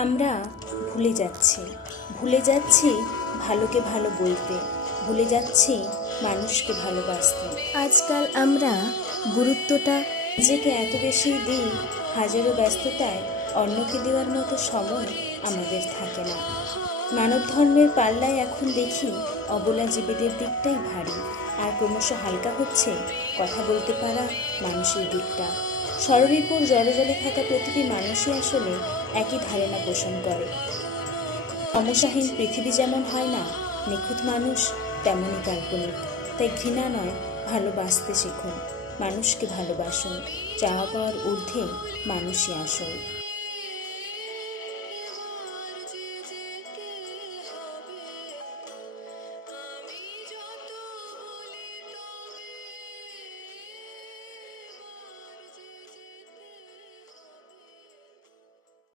আমরা ভুলে যাচ্ছি ভালোকে ভালো বলতে, ভুলে যাচ্ছি মানুষকে ভালোবাসতে। আজকাল আমরা গুরুত্বটা নিজেকে এত বেশি দিই, হাজারো ব্যস্ততায় অন্যকে দেওয়ার মতো সময় আমাদের থাকে না। মানব ধর্মের পাল্লায় এখন দেখি অবলা জীবীদের দিকটাই ভারী, আর ক্রমশ হালকা হচ্ছে কথা বলতে পারা মানুষের দিকটা। ষড়রিপুর জলে থাকা প্রতিটি মানুষই আসলে একই ধারণা পোষণ করে। সমস্যাহীন পৃথিবী যেমন হয় না, নিখুঁত মানুষ তেমনই কাল্পনিক। তাই ঘৃণা নয়, ভালোবাসতে শিখুন, মানুষকে ভালোবাসুন। চাওয়া পাওয়ার ঊর্ধ্বে মানুষই আসল।